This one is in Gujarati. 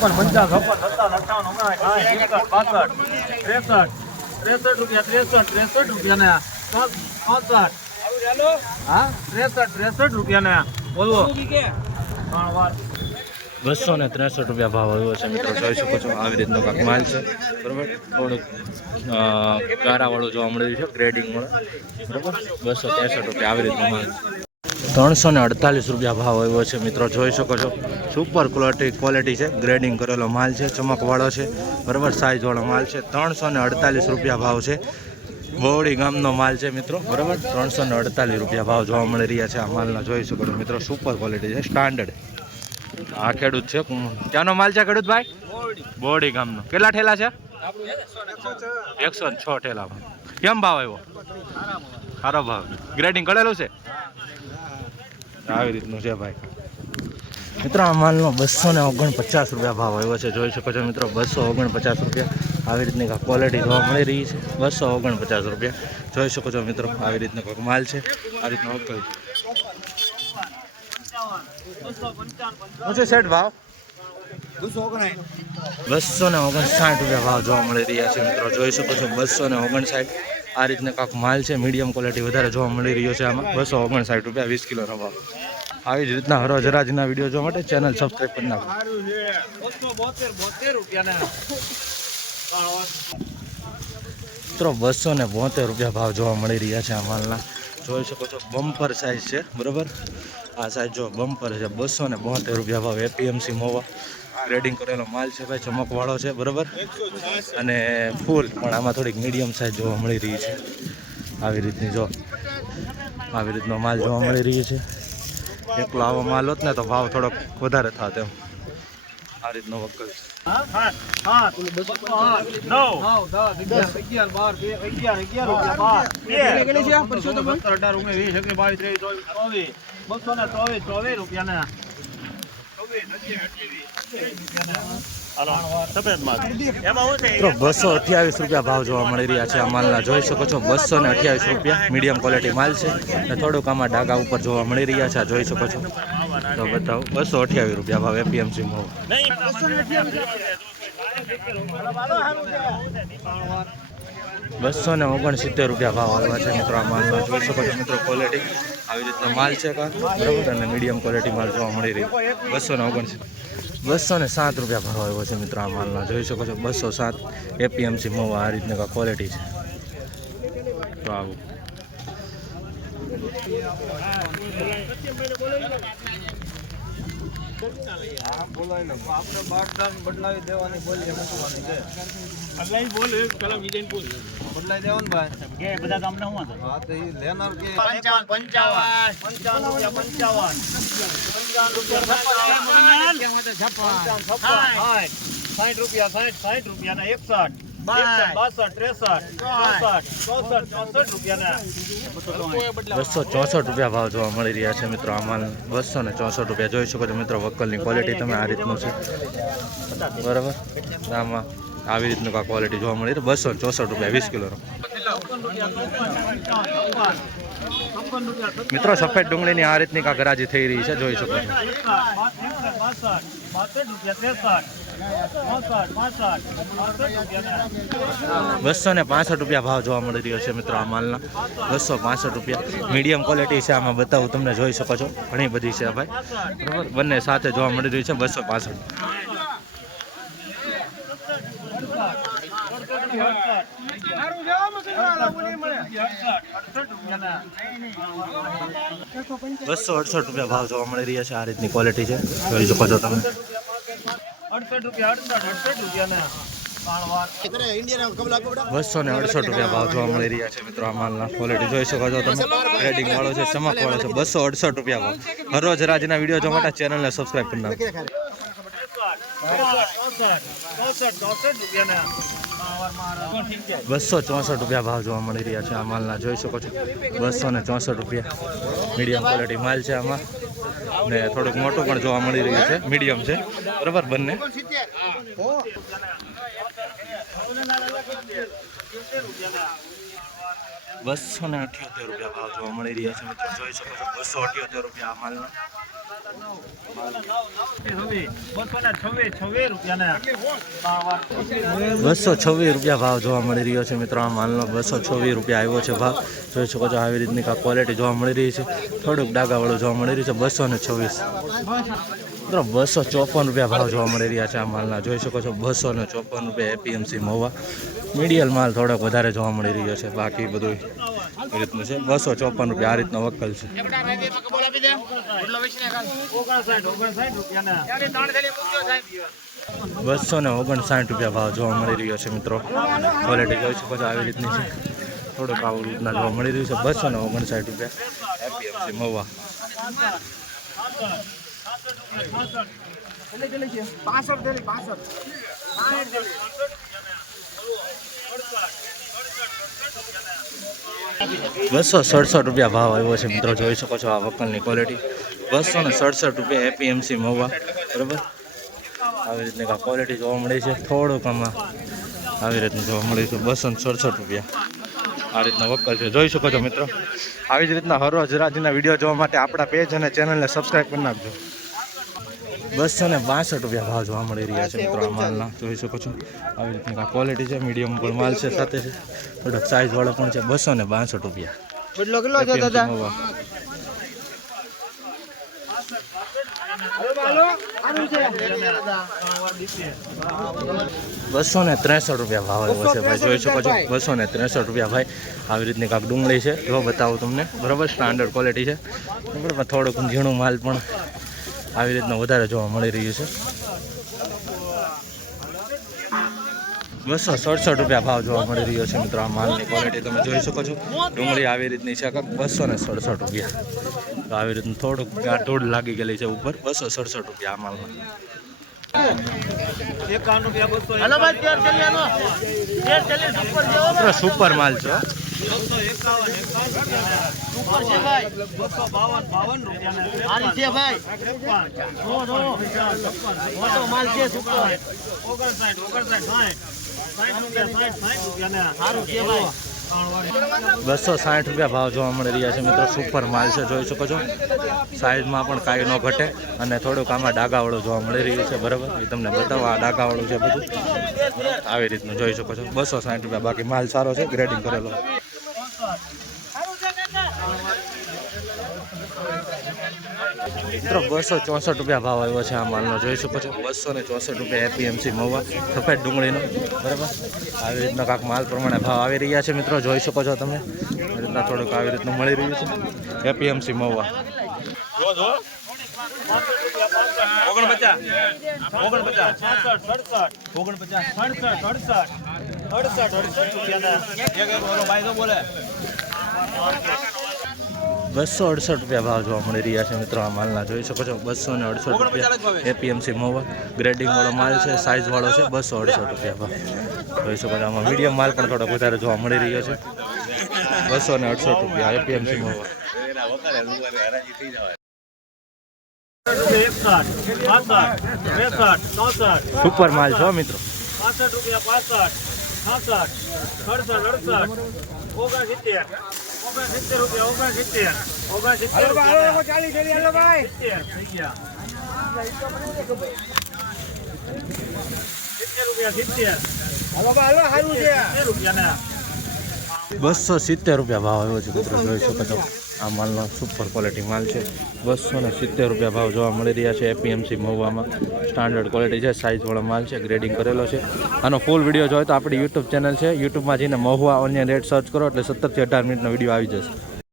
54 55 56 57 58 63 રૂપિયા 63 રૂપિયા ને 64 હા 63 રૂપિયા ને બોલો 263 રૂપિયા ભાવ આવ્યો છે મિત્રો, જોઈ શકો છો આવી રીતનો કાંક માલ છે બરાબર. થોડુંક ગારાવાળું જોવા મળી રહ્યું છે, ગ્રેડિંગ મળે બરાબર. 263 રૂપિયા આવી રીતનો માલ. 348 રૂપિયા ભાવ આવ્યો છે મિત્રો, જોઈ શકો છો સુપર ક્વોલિટી છે, ગ્રેડિંગ કરેલો માલ છે, ચમકવાળો છે બરાબર, સાઇઝવાળો માલ છે. 348 રૂપિયા ભાવ છે. બોવડી ગામનો માલ છે મિત્રો બરાબર. 348 રૂપિયા ભાવ જોવા મળી રહ્યા છે આ માલના, જોઈ શકો છો મિત્રો. સુપર ક્વોલિટી છે, સ્ટાન્ડર્ડ. આ ખેડૂત છે, ક્યાંનો માલ છે ખેડૂત ભાઈ? બોવડી ગામનો. કેટલા ઠેલા છે? 106 ઠેલા. કેમ ભાવ આવ્યો? સારો ભાવ. ગ્રેડિંગ કરેલું છે, આવી રીતનું છે ભાઈ. મિત્રો આ માલનો 249 રૂપિયા ભાવ આવ્યો છે, જોઈ શકો છો મિત્રો. 249 રૂપિયા આવી રીતની ક્વોલિટી જોવા મળી રહી છે. 249 રૂપિયા જોઈ શકો છો મિત્રો. આવી રીતનો કોઈક માલ છે, આ રીતનો શું છે સેટ ભાવ? 259 રૂપિયા ભાવ જોવા મળી રહ્યા છે મિત્રો, જોઈ શકો છો. 259 આ રીતના કાંક માલ છે, મીડિયમ ક્વોલિટી વધારે જોવા મળી રહ્યો છે આમાં. 259 રૂપિયા 20 કિલોનો ભાવ. આવી જ રીતના હરોજરાજના વિડીયો જોવા માટે ચેનલ સબસ્ક્રાઈબ કરી નાખો. મિત્રો 272 રૂપિયા ભાવ જોવા મળી રહ્યા છે આ માલના, જોઈ શકો છો. બમ્પર સાઇઝ છે બરાબર. આ સાઇઝ જો બમ્પર છે. 272 રૂપિયા ભાવ. એપીએમસી મોવા ગ્રેડિંગ કરેલો માલ છે ભાઈ, ચમકવાળો છે બરાબર. અને ફૂલ પણ આમાં થોડીક મીડિયમ સાઇઝ જોવા મળી રહી છે. આવી રીતની જો આવી રીતનો માલ જોવા મળી રહ્યો છે. એકલો આવો માલ હોત ને તો ભાવ થોડોક વધારે થાત એમ. આ રીતનો વકલ છે. મિત્રો 228 રૂપિયા ભાવ જોવા મળી રહ્યા છે આ માલના, જોઈ શકો છો. 228 રૂપિયા મીડિયમ ક્વોલિટી માલ છે અને થોડુંક આમાં ડાઘા ઉપર જોવા મળી રહ્યા છે, જોઈ શકો છો. તો બતાવો 228 રૂપિયા ભાવ એપીએમસી મોવા. 269 રૂપિયા ભાવ આવ્યા છે મિત્રો આ માલનો, જોઈ શકો છો મિત્રો. ક્વોલિટી આવી રીતનો માલ છે બરાબર, અને મીડિયમ ક્વોલિટી માલ જોવા મળી રહી. 269 207 રૂપિયા ભાવ આવ્યો છે મિત્રો આ માલના, જોઈ શકો છો. 207 એપીએમસી મોવા આ રીતની ક્વોલિટી છે. તો આવું બદલાવી દેવાની બોલી બદલાવી બોલ પેલા વિજય બોલ બદલાવી દેવાનું ભાઈ બધા કામ ના હું હા તો લેનાર કે 55 રૂપિયા 60 રૂપિયા 60 રૂપિયા ના 61 264 રૂપિયા ભાવ જોવા મળી રહ્યા છે મિત્રો આ માલ. 264 રૂપિયા જોઈ શકો છો મિત્રો. વકલની ક્વોલિટી તમે આ રીતનું છે બરાબર. આમાં આવી રીતનું કા ક્વોલિટી જોવા મળી રહી. 264 રૂપિયા 20 કિલોનો. મિત્રો સફેદ ડુંગળીની આ રીતની કા ગરાજી થઈ રહી છે, જોઈ શકો છો. 265 રૂપિયા ભાવ જોવા મળી રહ્યો છે મિત્રો આ માલના. 265 રૂપિયા મીડિયમ ક્વોલિટી છે. આમાં બતાવું તમને, જોઈ શકો છો. ઘણી બધી છે ભાઈ બરાબર, બંને સાથે જોવા મળી રહ્યું છે. 265 268 રૂપિયા ભાવ જોવા મળી રહ્યા છે. આ રીતની ક્વોલિટી છે, જોઈ શકો છો તમે. 268 રૂપિયા ભાવ જોવા મળી રહ્યા છે મિત્રો આ માલના. ક્વોલિટી જોઈ શકો છો તમે. ગ્રેડિંગ વાળો છે, ચમકવાળો છે. 268 રૂપિયા ભાવ. હરરોજ રાજના વિડીયો જોવા માટે ચેનલને સબસ્ક્રાઈબ કરી નાખો. 264 રૂપિયા ભાવ જોવા મળી રહ્યા છે આ માલના, જોઈ શકો છો. 264 રૂપિયા મીડિયમ ક્વોલિટી માલ છે આમાં, ને થોડુંક મોટું પણ જોવા મળી રહ્યું છે. મીડિયમ છે બરાબર બંને. 278 રૂપિયા ભાવ જોવા મળી રહ્યા છે મિત્રો, જોઈ શકો છો. 278 રૂપિયા આ માલના. ₹226 ભાવ જોવા મળી રહ્યો છે મિત્રો. આ માલનો ₹226 આવ્યો છે ભાવ. જોઈ શકો છો આવી રીતની ક્વોલિટી જોવા મળી રહી છે. થોડુંક ડાઘાવાળું જોવા મળી રહ્યું છે. 226 મિત્રો. ₹254 ભાવ જોવા મળી રહ્યા છે આ માલના. જોઈ શકો છો ₹254 એપીએમસી મહુવા. મીડિયમ માલ થોડોક વધારે જોવા મળી રહ્યો છે. બાકી બધું એ રીતનું છે. ₹254 આ રીતનો વકલ છે. ₹259 ભાવ જોવા મળી રહ્યો છે મિત્રો. ક્વોલિટી જોઈ શકો છો આવી રીતની છે. થોડુંક આવું રીતના જોવા મળી રહ્યું છે. ₹259 એપીએમસી મહુવા. ₹267 ભાવ આવ્યો છે મિત્રો. જોઈ શકો છો આ વકલની ક્વોલિટી. ₹267 એપીએમસી મહુવા. બરાબર, આવી રીતની ક્વોલિટી જોવા મળી છે. થોડુંક આમાં આવી રીતનું જોવા મળી છે. ₹267 આ રીતના વકલ છે. જોઈ શકો છો મિત્રો. આવી જ રીતના હરરોજ રાજીના વિડીયો જોવા માટે આપણા પેજ અને ચેનલને સબસ્ક્રાઈબ કરી નાખજો. ₹262 ભાવ જોવા મળી રહ્યા છે મિત્રો આ માલના. જોઈ શકો છો આવી રીતની ક્વોલિટી છે. મીડિયમ પણ માલ છે, સાથે છે થોડોક સાઇઝ વાળો પણ છે. ₹262 કેટલો છે દાદા? ₹263 ભાવ આવ્યો છે ભાઈ. જોઈ શકો છો ₹263 ભાઈ. આવી રીતની કાંક ડુંગળી છે. જો બતાવું તમને. બરાબર, સ્ટાન્ડર્ડ ક્વોલિટી છે. બરાબર, થોડુંક ઝીણું માલ પણ આવી રીતના વધારે જોવા મળી રહ્યું છે. ₹267 ભાવ જોવા મળી રહ્યો છે મિત્રો. આ માલની ક્વોલિટી તમે જોઈ શકો છો. ડુંગળી આવી રીતની છે. ₹267 આવી રીતનું થોડુંક ધૂળ લાગી ગયેલી છે ઉપર. ₹267 આ માલમાં. સુપર માલ છે. ₹260 ભાવ જોવા મળી રહ્યા છે મિત્રો. સુપર માલ છે. જોઈ શકો છો સાઈઝમાં પણ કાંઈ ન ઘટે અને થોડુંક આમાં ડાઘાવાળું જોવા મળી રહ્યું છે. બરાબર, એ તમને બતાવવા આ ડાઘાવાળું છે બધું. આવી રીતનું જોઈ શકો છો. ₹260. બાકી માલ સારો છે, ગ્રેડિંગ કરેલો. મિત્રો ₹264 ભાવ આવ્યો છે આ માલનો. જોઈ શકો છો ₹264 એપીએમસી મહુવા. સફેદ ડુંગળીનો. બરાબર, આવી રીતના કાંક માલ પ્રમાણે ભાવ આવી રહ્યા છે મિત્રો. જોઈ શકો છો તમે. આવી રીતના થોડુંક આવી રીતનું મળી રહ્યું છે. એપીએમસી મહુવા. ₹268 ભાવ જોવા મળી રહ્યા છે મિત્રો આ માલના. જોઈ શકો છો ₹268 એપીએમસી મહુવા. ગ્રેડિંગ વાળો માલ છે, સાઇઝ વાળો છે. ₹268 ભાવ જોઈ શકો છો. આમાં મીડિયમ માલ પણ થોડો વધારે જોવા મળી રહ્યો છે. ₹268 એપીએમસી મહુવા. સુપર માલ છો મિત્રો. ₹270 ભાવ આવ્યો છે મિત્રો. જોઈ શકો છો આ માલનો સુપર ક્વોલિટી માલ છે. ₹270 ભાવ જોવા મળી રહ્યા છે એપીએમસી મહુવામાં. સ્ટાન્ડર્ડ ક્વોલિટી છે, સાઇઝવાળો માલ છે, ગ્રેડિંગ કરેલો છે. આનો ફૂલ વિડીયો જોઈએ તો આપણી યુટ્યુબ ચેનલ છે. યુટ્યુબમાં જઈને મહુવા ઓનિયન રેટ સર્ચ કરો એટલે 17 થી 18 મિનિટનો વિડીયો આવી જશે.